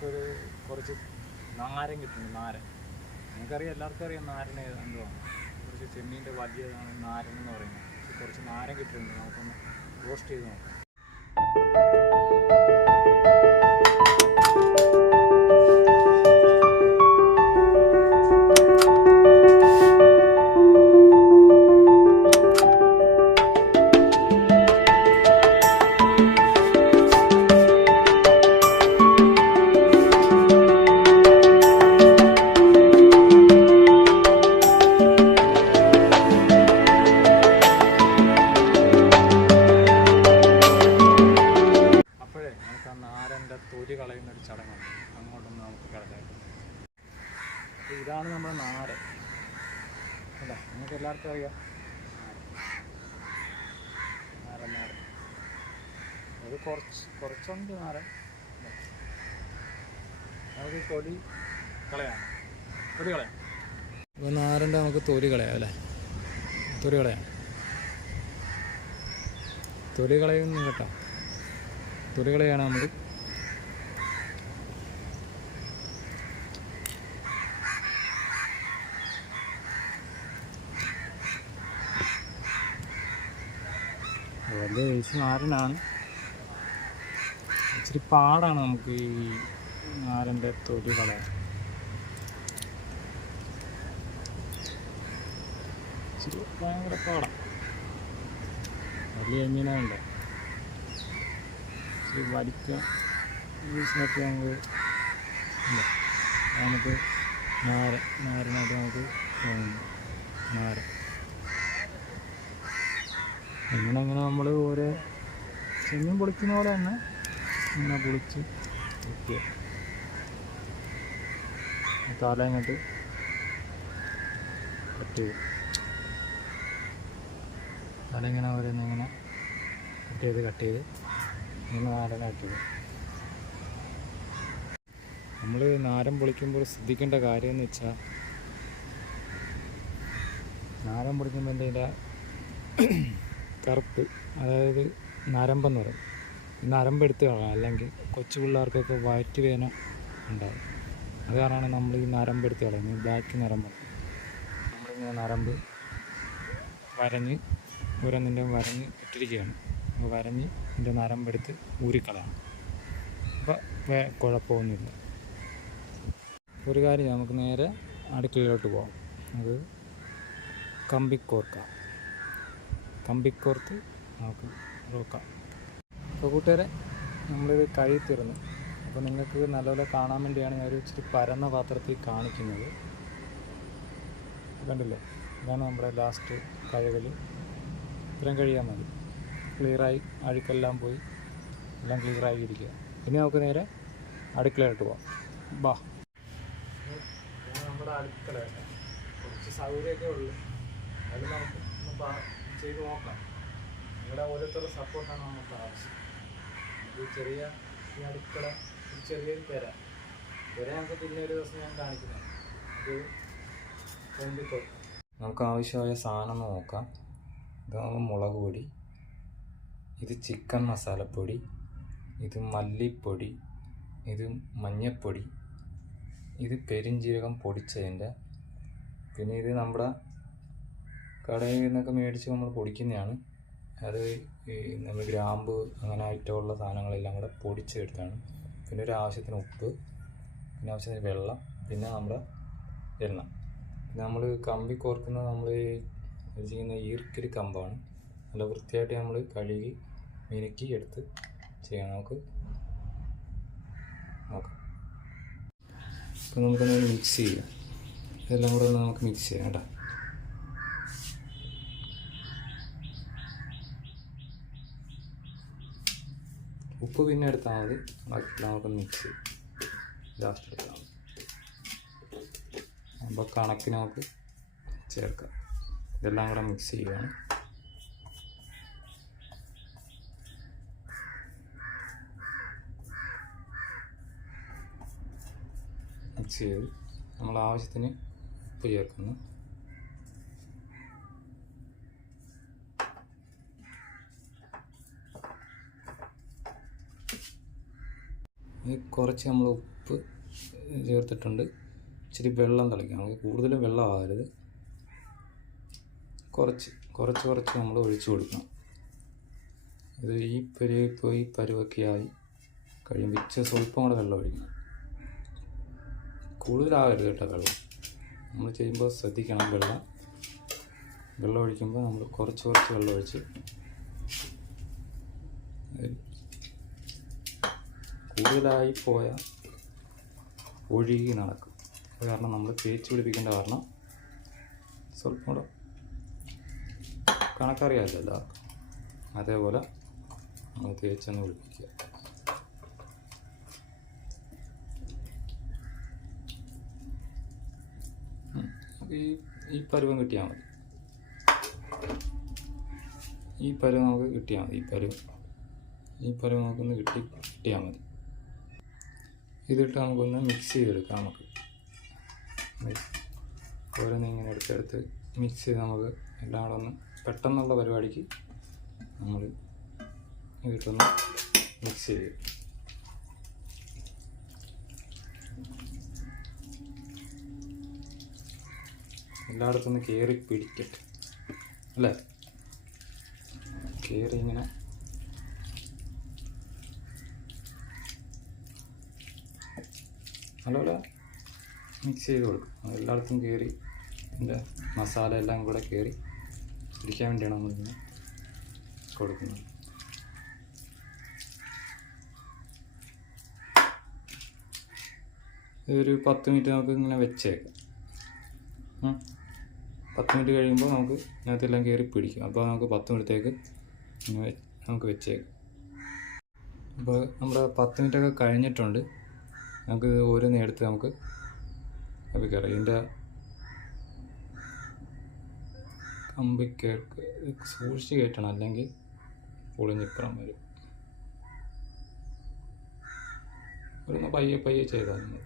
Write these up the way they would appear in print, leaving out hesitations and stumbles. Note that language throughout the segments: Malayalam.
നമുക്കൊരു കുറച്ച് നാരൻ കിട്ടുന്നുണ്ട്. നാരൻ നിങ്ങൾക്കറിയാം, എല്ലാവർക്കും അറിയാം നാരൻ എന്തുവാണ്. കുറച്ച് ചെമ്മീൻ്റെ വലിയ നാരൻ എന്ന് പറയുന്നത്. കുറച്ച് നാരൻ കിട്ടുന്നുണ്ട്. നമുക്കൊന്ന് റോസ്റ്റ് ചെയ്ത് നോക്കാം. തൊലി കളയുന്നൊരു ചടങ്ങാണ്. അങ്ങോട്ടൊന്ന് നമുക്ക് കിടക്കാം. ഇതാണ് നമ്മുടെ നാരൻ അല്ല, നിങ്ങൾക്ക് എല്ലാവർക്കും അറിയാം നാരൻ. അത് കുറച്ചുണ്ട് നാരൻ. നമുക്ക് തൊലി കളയാം. അപ്പോൾ നാരൻ്റെ നമുക്ക് തൊലി കളയാം അല്ലേ. തൊലി കളയുന്നു കേട്ടോ. തൊലി കളയാണ് നമുക്ക്. വലിയ വേസ്റ്റ് നാരനാണ്. ഇച്ചിരി പാടാണ് നമുക്ക് ഈ നാരൻ്റെ തൊലി കളയാൻ. ഇച്ചിരി ഭയങ്കര പാടാണ്. വലിയ എങ്ങനെയുണ്ട് ഇച്ചിരി വലിക്കാൻ വീസിനൊക്കെ നമുക്ക് നാരനായിട്ട് നമുക്ക് നാരൻ അങ്ങനെ നമ്മൾ ഓരോ ചെമ്മീൻ പൊളിക്കുന്ന പോലെ തന്നെ ഇങ്ങനെ പൊളിച്ച് വെക്കുക. തല ഇങ്ങോട്ട് കട്ട് ചെയ്യും. തല ഇങ്ങനെ ഓരോന്നിങ്ങനെ കട്ട് ചെയ്ത് ഇങ്ങനെ നാരനായിട്ട്. നമ്മൾ നാരൻ പൊളിക്കുമ്പോൾ ശ്രദ്ധിക്കേണ്ട കാര്യം എന്ന് വെച്ചാൽ, നാരൻ പൊളിക്കുമ്പോൾ ഇതിൻ്റെ കറുപ്പ്, അതായത് നരമ്പെന്ന് പറയും. ഈ നരമ്പെടുത്ത് കളയാം, അല്ലെങ്കിൽ കൊച്ചു പിള്ളേർക്കൊക്കെ വയറ്റുവേദന ഉണ്ടാകും. അത് കാരണമാണ് നമ്മൾ ഈ നരമ്പെടുത്ത് കളയുന്നത്. ബാക്കി നരമ്പ് നമ്മളിങ്ങനെ നരമ്പ് ഓരോന്നിൻ്റെയും വരഞ്ഞ് ഇട്ടിരിക്കുകയാണ്. അപ്പോൾ വരഞ്ഞ് ഇതിൻ്റെ നരമ്പെടുത്ത് ഊരിക്കളയണം. അപ്പോൾ കുഴപ്പമൊന്നുമില്ല. ഒരു കാര്യം, നമുക്ക് നേരെ അടുക്കളയിലോട്ട് പോകാം. അത് കമ്പിക്കോർത്ത് നമുക്ക് നോക്കാം. അപ്പോൾ കൂട്ടുകാരെ, നമ്മളിത് കഴുകി തീർന്നു. അപ്പോൾ നിങ്ങൾക്ക് നല്ലപോലെ കാണാൻ വേണ്ടിയാണ് ഞാൻ ഒരു ഇച്ചിരി പരന്ന പാത്രത്തിൽ കാണിക്കുന്നത്. കണ്ടില്ലേ, ഇതാണ് നമ്മുടെ ലാസ്റ്റ് കഴുകൽ. ഇത്രയും കഴിയാൻ മതി. ക്ലിയറായി, അഴുക്കെല്ലാം പോയി, എല്ലാം ക്ലിയറായി ഇരിക്കുക. ഇനി നമുക്ക് നേരെ അടുക്കളയിലോട്ട് പോകാം. ബാ, നമ്മുടെ അടുക്കള കുറച്ച് സൗകര്യമൊക്കെ ഉള്ളു. അത് നമുക്ക് ചെയ്ത് നോക്കാം. നിങ്ങളുടെ ഓരോരുത്തരുടെ സപ്പോർട്ടാണ് നമുക്ക് ആവശ്യം. ഈ അടുക്കള ഒരു ചെറിയൊരു പെര നമുക്ക് പിന്നെ ഒരു ദിവസം ഞാൻ കാണിക്കുന്നത്. അത് കൊണ്ടിക്കോ. നമുക്ക് ആവശ്യമായ സാധനം നോക്കാം. ഇതാണ് മുളക് പൊടി, ഇത് ചിക്കൻ മസാലപ്പൊടി, ഇത് മല്ലിപ്പൊടി, ഇത് മഞ്ഞൾപ്പൊടി, ഇത് പെരുംജീരകം പൊടിച്ചതിൻ്റെ, പിന്നെ ഇത് നമ്മുടെ കടയിൽ നിന്നൊക്കെ മേടിച്ച് നമ്മൾ പൊടിക്കുന്നതാണ്. അത് നമ്മൾ ഗ്രാമ്പ് അങ്ങനെ ഐറ്റമുള്ള സാധനങ്ങളെല്ലാം കൂടെ പൊടിച്ചെടുത്താണ്. പിന്നെ ഒരു ആവശ്യത്തിന് ഉപ്പ്, പിന്നെ ആവശ്യത്തിന് വെള്ളം, പിന്നെ നമ്മുടെ എണ്ണ. പിന്നെ നമ്മൾ കമ്പി കോർക്കുന്നത് നമ്മൾ ചെയ്യുന്ന ഈർക്കിരി കമ്പാണ്. നല്ല വൃത്തിയായിട്ട് നമ്മൾ കഴുകി മിനുക്കി എടുത്ത് ചെയ്യാം. നമുക്ക് നോക്കാം. അപ്പോൾ നമുക്കൊന്ന് മിക്സ് ചെയ്യാം. ഇതെല്ലാം കൂടെ ഒന്ന് നമുക്ക് മിക്സ് ചെയ്യാം കേട്ടോ. ഉപ്പ് പിന്നെ എടുത്താൽ മതി, ബാക്കി നമുക്ക് മിക്സ് ചെയ്യും. ലാസ്റ്റ് എടുത്താൽ മതി. അപ്പോൾ കണക്കിന് നമുക്ക് ചേർക്കാം. ഇതെല്ലാം കൂടെ മിക്സ് ചെയ്യുകയാണ്. മിക്സ് ചെയ്ത് നമ്മൾ ആവശ്യത്തിന് ഉപ്പ് ചേർക്കുന്നു. കുറച്ച് നമ്മൾ ഉപ്പ് ഉപ്പ് ചേർത്തിട്ടുണ്ട്. ഇച്ചിരി വെള്ളം തളിക്കാം. നമുക്ക് കൂടുതലും വെള്ളമാകരുത്, കുറച്ച് നമ്മൾ ഒഴിച്ചു കൊടുക്കണം. ഇത് ഈ പരുവൊക്കെ ആയി കഴിയുമ്പോൾ സ്വല്പം കൂടെ വെള്ളം ഒഴിക്കണം. കൂടുതലാകരുത് കേട്ടോ വെള്ളം. നമ്മൾ ചെയ്യുമ്പോൾ ശ്രദ്ധിക്കണം. വെള്ളം ഒഴിക്കുമ്പോൾ നമ്മൾ കുറച്ച് വെള്ളം ഒഴിച്ച്, കൂടുതലായി പോയാൽ ഒഴുകി നടക്കും. അത് കാരണം നമ്മൾ തേച്ച് പിടിപ്പിക്കേണ്ട കാരണം സ്വല്പം കൂടെ കണക്കറിയാമല്ലോ എല്ലാവർക്കും. അതേപോലെ നമ്മൾ തേച്ചൊന്ന് പിടിപ്പിക്കുക. ഈ പരുവം കിട്ടിയാൽ മതി. ഈ പരുവം നമുക്ക് കിട്ടിയാൽ മതി. ഈ പരുവം നമുക്കൊന്ന് കിട്ടിയാൽ മതി. ഇതിട്ട് നമുക്കൊന്ന് മിക്സ് ചെയ്തെടുക്കാം. നമുക്ക് ഓരോന്ന് ഇങ്ങനെ എടുത്തെടുത്ത് മിക്സ് ചെയ്ത് നമുക്ക് എല്ലാം കൂടെ ഒന്ന് പെട്ടെന്നുള്ള പരിപാടിക്ക് നമ്മൾ ഇതിട്ടൊന്ന് മിക്സ് ചെയ്യും. എല്ലായിടത്തും ഒന്ന് കയറി പിടിക്കട്ടെ അല്ലേ? കയറി ഇങ്ങനെ നല്ലപോലെ മിക്സ് ചെയ്ത് കൊടുക്കും. എല്ലായിടത്തും കയറി ഇതിൻ്റെ മസാല എല്ലാം കൂടെ കയറി പിടിക്കാൻ വേണ്ടിയാണ് നമ്മളിങ്ങനെ കൊടുക്കുന്നത്. ഇതൊരു 10 മിനിറ്റ് നമുക്ക് ഇങ്ങനെ വെച്ചേക്കാം. 10 മിനിറ്റ് കഴിയുമ്പോൾ നമുക്ക് ഇതിനകത്തെല്ലാം കയറി പിടിക്കും. അപ്പോൾ നമുക്ക് 10 മിനിറ്റത്തേക്ക് ഇങ്ങനെ നമുക്ക് വെച്ചേക്കാം. അപ്പോൾ നമ്മുടെ 10 മിനിറ്റൊക്കെ കഴിഞ്ഞിട്ടുണ്ട്. നമുക്ക് ഓരോന്ന് എടുത്ത് നമുക്ക് കയറാം. ഇതിൻ്റെ കമ്പി സൂക്ഷിച്ച് കയറ്റണം, അല്ലെങ്കിൽ പൊളിഞ്ഞിപ്പുറം വരും. ഒന്ന് പയ്യെ ചെയ്താൽ മതി.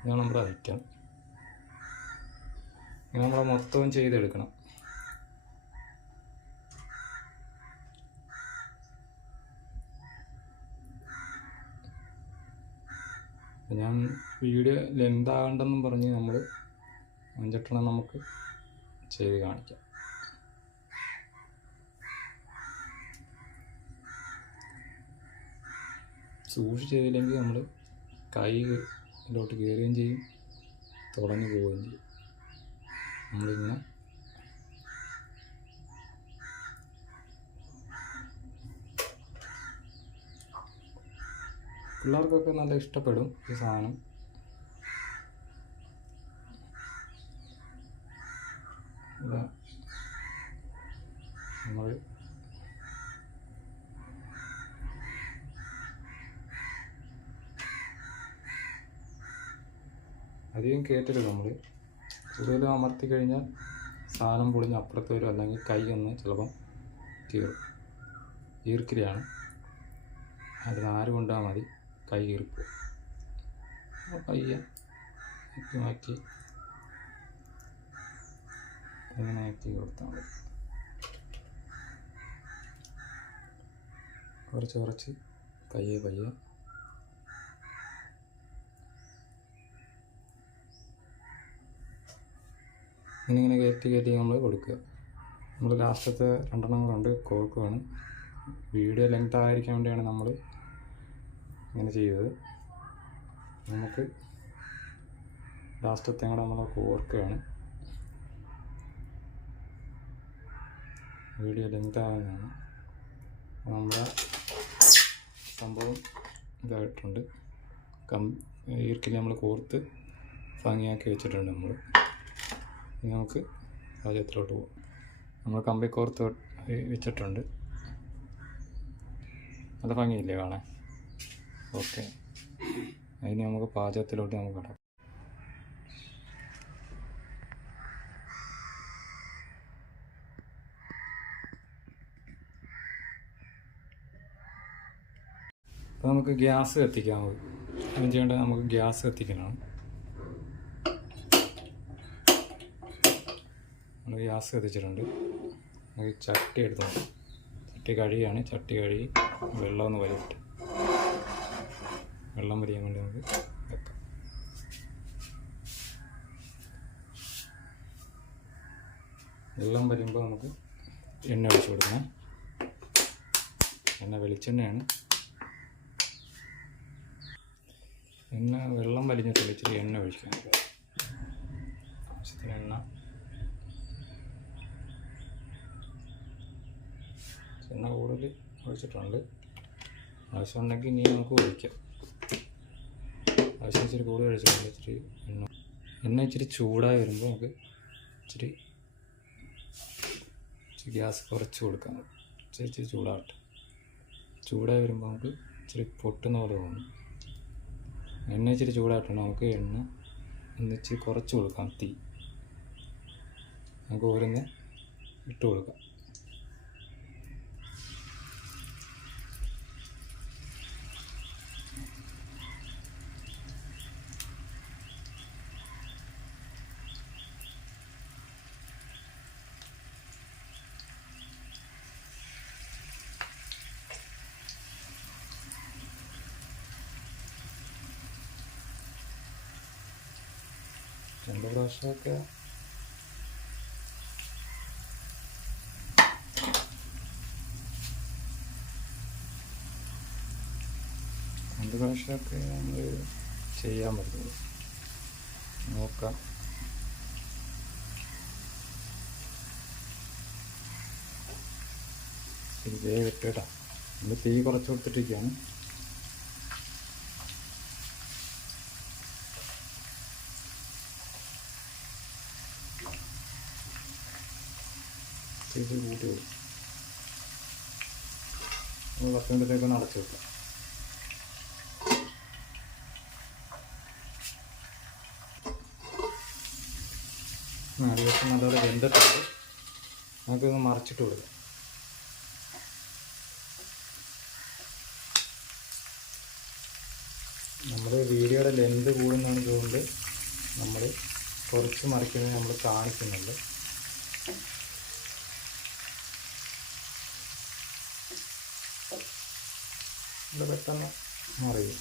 ഇതാണ് നമ്മുടെ ഐറ്റം. ഇങ്ങനെ നമ്മളെ മൊത്തവും ചെയ്തെടുക്കണം. ഞാൻ വീഡിയോ ലെങ്ത് ആകണ്ടെന്നും പറഞ്ഞ് നമ്മൾ 5 നമുക്ക് ചെയ്ത് കാണിക്കാം. സൂക്ഷിച്ച് ചെയ്തില്ലെങ്കിൽ നമ്മൾ കൈയിലോട്ട് കയറുകയും ചെയ്യും, തുടങ്ങി പോവുകയും ചെയ്യും. നമ്മളിങ്ങനെ പിള്ളേർക്കൊക്കെ നല്ല ഇഷ്ടപ്പെടും ഈ സാധനം. നമ്മൾ അധികം കയറ്റരുത്. നമ്മൾ കൂടുതലും അമർത്തി കഴിഞ്ഞാൽ സാധനം പൊളിഞ്ഞ് അപ്പുറത്ത് വരും, അല്ലെങ്കിൽ കൈ ഒന്ന് ചിലപ്പം കീറും. ഈർക്കിരിയാണ്, അതിന് ആര് കൊണ്ടാൽ മതി കൈ കീറിപ്പോവും. പയ്യെ മാറ്റി ഇങ്ങനെ ആക്കി കൊടുത്താൽ മതി. കുറച്ച് പയ്യെ ഇങ്ങനെ കയറ്റി നമ്മൾ കൊടുക്കുക. നമ്മൾ ലാസ്റ്റത്തെ 2 കൊണ്ട് കോർക്കുവാണ്. വീഡിയോ ലെങ്ത് ആയിരിക്കാൻ വേണ്ടിയാണ് നമ്മൾ ഇങ്ങനെ ചെയ്തത്. നമുക്ക് ലാസ്റ്റത്തെ കൂടെ നമ്മൾ കോർക്കുകയാണ്. Video length ആകുന്നതാണ്. നമ്മുടെ സംഭവം ഇതായിട്ടുണ്ട്. ഈർക്കിൽ നമ്മൾ കോർത്ത് ഭംഗിയാക്കി വെച്ചിട്ടുണ്ട്. നമ്മൾ ഇനി നമുക്ക് പാചകത്തിലോട്ട് പോകാം. നമ്മൾ കമ്പി കോർത്ത് വെച്ചിട്ടുണ്ട്. നല്ല ഭംഗിയില്ലേ കാണാൻ? ഓക്കെ, അതിന് നമുക്ക് പാചകത്തിലോട്ട് നമുക്ക് കിടക്കാം. അപ്പോൾ നമുക്ക് ഗ്യാസ് കത്തിക്കാം. അതിന് ചെയ്യേണ്ടത് നമുക്ക് ഗ്യാസ് കത്തിക്കണം. നമ്മൾ ഗ്യാസ് കത്തിച്ചിട്ടുണ്ട്. നമുക്ക് ചട്ടി എടുത്ത് ചട്ടി കഴുകിയാണ്. ചട്ടി കഴുകി വെള്ളമൊന്ന് വലിയിട്ട് വെള്ളം വരിയാൻ വേണ്ടി നമുക്ക് വെക്കാം. വെള്ളം വരുമ്പോൾ നമുക്ക് എണ്ണ ഒഴിച്ച് കൊടുക്കണം. എണ്ണ വെളിച്ചെണ്ണയാണ്. എണ്ണ വെള്ളം വലിഞ്ഞിട്ട് ഇച്ചിരി എണ്ണ ഒഴിക്കണം. ആവശ്യത്തിന് എണ്ണ. എണ്ണ കൂടുതൽ ഒഴിച്ചിട്ടുണ്ട്. ആവശ്യമുണ്ടെങ്കിൽ ഇനി നമുക്ക് ഒഴിക്കാം. ആവശ്യം ഇച്ചിരി കൂടുതൽ ഒഴിച്ചിട്ടുണ്ട്. ഇച്ചിരി എണ്ണ ഇച്ചിരി ചൂടായി വരുമ്പോൾ നമുക്ക് ഇച്ചിരി ഗ്യാസ് കുറച്ച് കൊടുക്കാം. ഇച്ചിരി ചൂടാവട്ടെ. ചൂടായി വരുമ്പോൾ നമുക്ക് ഇച്ചിരി പൊട്ടുന്ന പോലെ തോന്നും. എണ്ണ ഇച്ചിരി ചൂടായിട്ടുണ്ട്. നമുക്ക് എണ്ണ ഒന്നിച്ചിരി കുറച്ച് കൊടുക്കാം. തീ നമുക്ക് ഓരോന്ന് ഇട്ട് കൊടുക്കാം. രണ്ട് പ്രാവശ്യമൊക്കെ നമ്മൾ ചെയ്യാൻ പറ്റുള്ളൂ. നോക്കാം. ഇതേ വെട്ടേട്ടാ. നമ്മൾ തീ കുറച്ച് കൊടുത്തിട്ടിരിക്കുകയാണ്. ഇത് കൂട്ടി കൊടുക്കും. 10 മിനിറ്റത്തേക്കൊന്ന് അടച്ചു വെക്കാം. അടിവശം നല്ലപോലെ വെന്തിട്ടുണ്ട്. നമുക്കൊന്ന് മറിച്ചിട്ട് കൊടുക്കാം. നമ്മൾ വീഡിയോയുടെ ലെന്ത് കൂടുന്നതാണ് കൊണ്ട് നമ്മൾ കുറച്ച് മറിക്കുന്നത് നമ്മൾ കാണിക്കുന്നുണ്ട്. ഇത് പെട്ടെന്ന് മറിയും.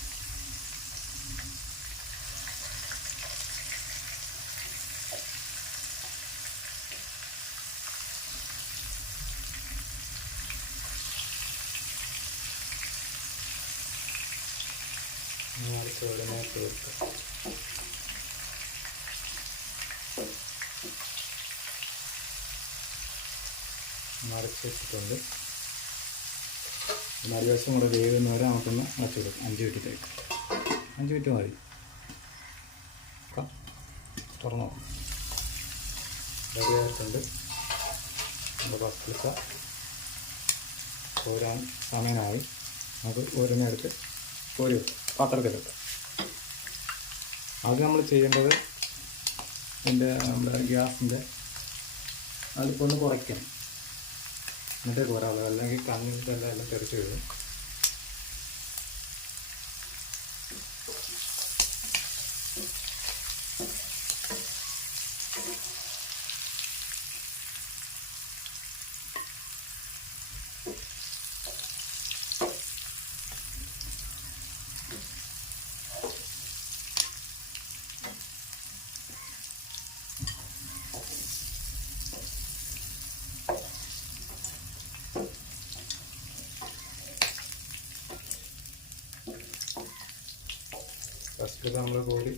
മറിച്ച് ഉടനെ ചേർക്കാം. മറിച്ചിട്ടുണ്ട്. മറുവശം കൂടെ വേകുന്നവരെ നമുക്കൊന്ന് അടച്ചു കൊടുക്കാം. 5 മിനിറ്റത്തേക്ക്. 5 മിനിറ്റ് മതി. തുറന്നു റെഡിയായിട്ടുണ്ട്. നമ്മുടെ പസ്ലിക്ക കോരാൻ സമയമായി. നമുക്ക് ഓരോന്ന് എടുത്ത് കോരി വെക്കാം. പാത്രത്തിലെടുക്കാം. ആദ്യം നമ്മൾ ചെയ്യേണ്ടത് നമ്മുടെ ഗ്യാസിൻ്റെ അതിപ്പൊന്ന് കുറയ്ക്കണം. എന്നിട്ടേ കോരാളൂ. അല്ലെങ്കിൽ കണ്ണിൽ എല്ലാം തെറിച്ച് വീഴും. ഫസ്റ്റ് നമ്മൾ കോരി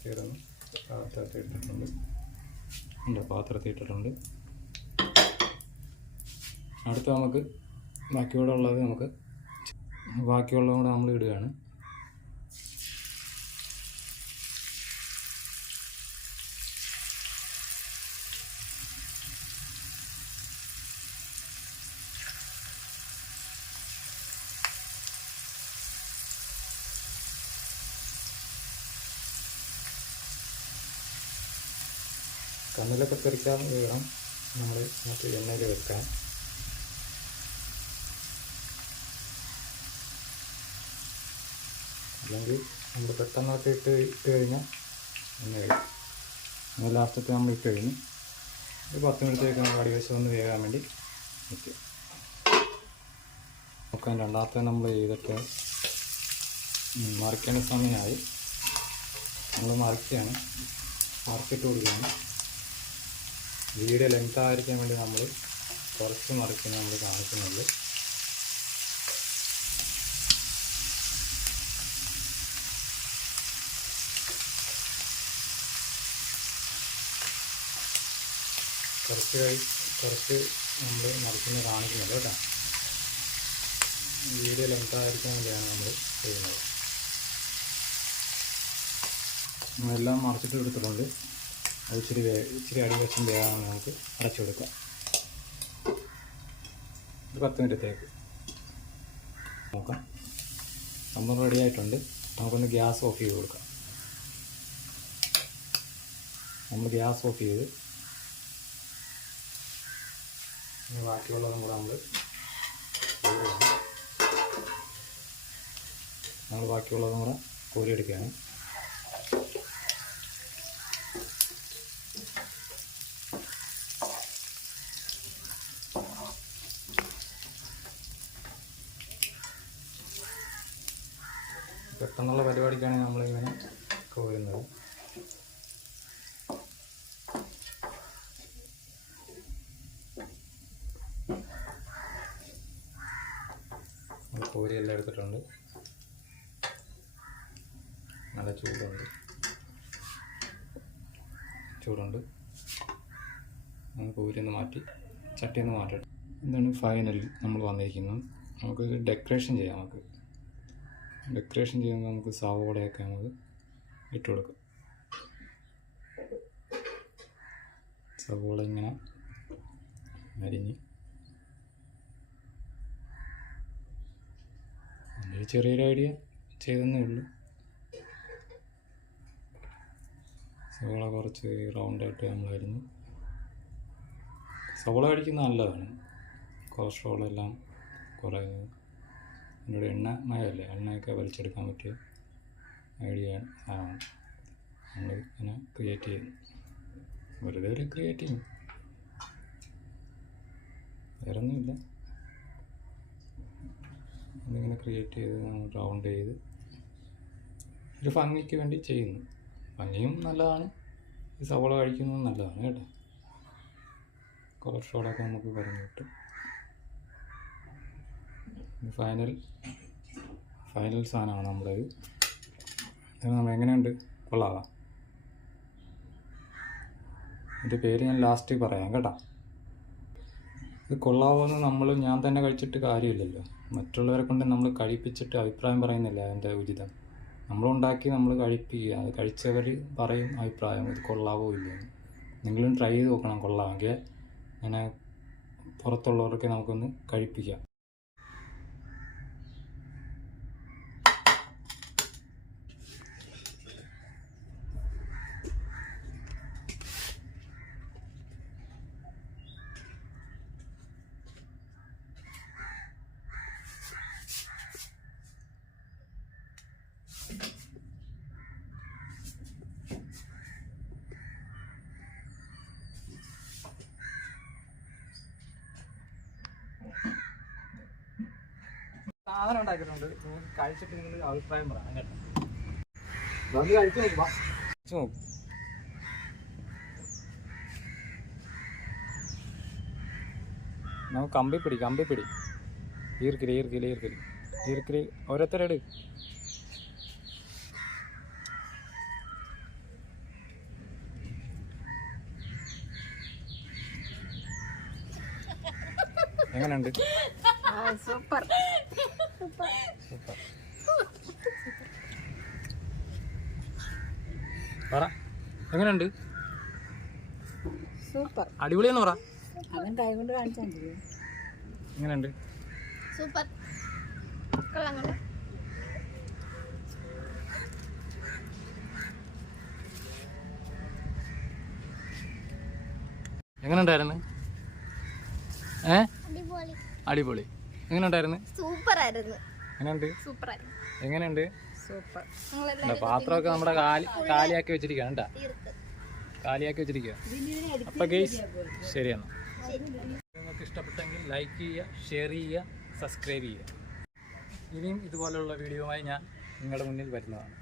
ചേർന്ന് പാത്രത്തിൽ ഇട്ടിട്ടുണ്ട്. പാത്രത്തിൽ ഇട്ടിട്ടുണ്ട്. അടുത്ത് നമുക്ക് ബാക്കിയുള്ളത് കൂടെ നമ്മൾ ഇടുകയാണ്. കണ്ണിലൊക്കെ തെറിക്കാൻ വേണം നമ്മൾ മറ്റേ എണ്ണയിൽ വെക്കാൻ. അല്ലെങ്കിൽ നമ്മൾ പെട്ടെന്നൊക്കെ ഇട്ട് കഴിഞ്ഞാൽ എണ്ണ കഴിയും. അങ്ങനെ ലാസ്റ്റത്തെ നമ്മൾ ഇട്ട് കഴിഞ്ഞ് ഒരു 10 മിനിറ്റത്തേക്ക് നമുക്ക് അടിവശം ഒന്ന് വേകാൻ വേണ്ടി നിൽക്കും. നോക്കാൻ രണ്ടാമത്തെ നമ്മൾ ചെയ്തിട്ട് മറിക്കേണ്ട സമയമായി. നമ്മൾ മറിക്കുകയാണ്, മറിച്ചിട്ട് കൊടുക്കുകയാണ്. വീഡിയോ ലെങ്ത് ആയിരിക്കാൻ വേണ്ടി നമ്മൾ കുറച്ച് മറിക്കുന്നത് നമ്മൾ കാണിക്കുന്നുള്ളൂ. കുറച്ച് നമ്മൾ മറിക്കുന്നത് കാണിക്കുന്നുള്ളൂ കേട്ടോ. വീഡിയോ ലെങ്ത് ആയിരിക്കാൻ വേണ്ടിയാണ് നമ്മൾ ചെയ്യുന്നത്. നമ്മളെല്ലാം മറിച്ചിട്ട് എടുത്തിട്ടുണ്ട്. അത് ഇച്ചിരി അടിവശം വേഗം നമുക്ക് അടച്ചു കൊടുക്കാം. ഒരു 10 മിനിറ്റത്തേക്ക് നോക്കാം. സംഭവം റെഡി ആയിട്ടുണ്ട്. നമുക്കൊന്ന് ഗ്യാസ് ഓഫ് ചെയ്ത് കൊടുക്കാം. നമ്മൾ ഗ്യാസ് ഓഫ് ചെയ്ത് ഇനി ബാക്കിയുള്ളതും കൂടെ നമ്മൾ ബാക്കിയുള്ളതും കൂടെ കോരിയെടുക്കുകയാണ്. പെട്ടെന്നുള്ള പരിപാടിക്കാണ് നമ്മളിങ്ങനെ കോരുന്നത്. കോരി എല്ലാം എടുത്തിട്ടുണ്ട്. നല്ല ചൂടുണ്ട്. കോരിയൊന്ന് മാറ്റി ചട്ടിയൊന്ന് മാറ്റട്ടെ. എന്താണ് ഫൈനൽ നമ്മൾ വന്നിരിക്കുന്നത്. നമുക്ക് ഡെക്കറേഷൻ ചെയ്യാം. ഡെക്കറേഷൻ ചെയ്യുമ്പോൾ നമുക്ക് സവോളയൊക്കെ നമുക്ക് ഇട്ട് കൊടുക്കാം. സവോള ഇങ്ങനെ അരിഞ്ഞ് ചെറിയൊരു ഐഡിയ ചെയ്തെന്നേ ഉള്ളൂ. സവോള കുറച്ച് റൗണ്ടായിട്ട് നമ്മൾ അരിഞ്ഞ്. സവോള കഴിക്കുന്നത് നല്ലതാണ്. കൊളസ്ട്രോളെല്ലാം കുറേ എന്നോട് എണ്ണമയമല്ലേ, എണ്ണയൊക്കെ വലിച്ചെടുക്കാൻ പറ്റിയ ഐഡിയ സാധനമാണ്. നമ്മൾ ഇങ്ങനെ ക്രിയേറ്റ് ചെയ്യുന്നു. വെറുതെ ഒരു ക്രിയേറ്റിങ്, വേറെ ഒന്നുമില്ല. ഇതിങ്ങനെ ക്രിയേറ്റ് ചെയ്ത് റൗണ്ട് ചെയ്ത് ഒരു ഭംഗിക്ക് വേണ്ടി ചെയ്യുന്നു. ഭംഗിയും നല്ലതാണ്, ഈ സവോള കഴിക്കുന്നതും നല്ലതാണ് കേട്ടോ. കൊളസ്ട്രോളൊക്കെ നമുക്ക് കുറഞ്ഞു കിട്ടും. ഫൈനൽ സാധനമാണ് നമ്മുടേത്. നമ്മൾ എങ്ങനെയുണ്ട്, കൊള്ളാവാം. ഇതിൻ്റെ പേര് ഞാൻ ലാസ്റ്റ് പറയാം കേട്ടോ. ഇത് കൊള്ളാവുമെന്ന് ഞാൻ തന്നെ കഴിച്ചിട്ട് കാര്യമില്ലല്ലോ. മറ്റുള്ളവരെ കൊണ്ട് നമ്മൾ കഴിപ്പിച്ചിട്ട് അഭിപ്രായം പറയുന്നില്ല അതിൻ്റെ ഉചിതം. നമ്മളുണ്ടാക്കി നമ്മൾ കഴിപ്പിക്കുക. അത് കഴിച്ചവർ പറയും അഭിപ്രായം, ഇത് കൊള്ളാവോ ഇല്ലയെന്ന്. നിങ്ങളും ട്രൈ ചെയ്ത് നോക്കണം. കൊള്ളാമെങ്കിൽ അങ്ങനെ പുറത്തുള്ളവർക്ക് നമുക്കൊന്ന് കഴിപ്പിക്കാം. സാധനം ഉണ്ടാക്കിയിട്ടുണ്ട്. കഴിച്ചിട്ട് നിങ്ങൾ അഭിപ്രായം പറയാം കേട്ടോ. കഴിച്ചു നോക്കും. നമുക്ക് കമ്പിപ്പിടി ഈർക്കിലി ഓരോരുത്തരെട്. എങ്ങനെയുണ്ട്? സൂപ്പർ. പറ, എങ്ങനെയുണ്ട്? സൂപ്പർ. അടിപൊളിയെന്ന് പറ. അവൻ കൈ കൊണ്ട് കാണിച്ചാൽ എങ്ങനെയുണ്ട്? സൂപ്പർ. എങ്ങനെയുണ്ടായിരുന്നു? അടിപൊളി. എങ്ങനെയുണ്ടായിരുന്നു? സൂപ്പറായിരുന്നു. എങ്ങനെയുണ്ട്? സൂപ്പർ. പാത്രമൊക്കെ നമ്മുടെ കാലിയാക്കി വെച്ചിരിക്കുകയാണ് കേട്ടോ. കാലിയാക്കി വെച്ചിരിക്കുക. അപ്പൊ ഗെയ്സ് ശരിയാണ്. നിങ്ങൾക്ക് ഇഷ്ടപ്പെട്ടെങ്കിൽ ലൈക്ക് ചെയ്യുക, ഷെയർ ചെയ്യുക, സബ്സ്ക്രൈബ് ചെയ്യുക. ഇനിയും ഇതുപോലുള്ള വീഡിയോയുമായി ഞാൻ നിങ്ങളുടെ മുന്നിൽ വരുന്നതാണ്.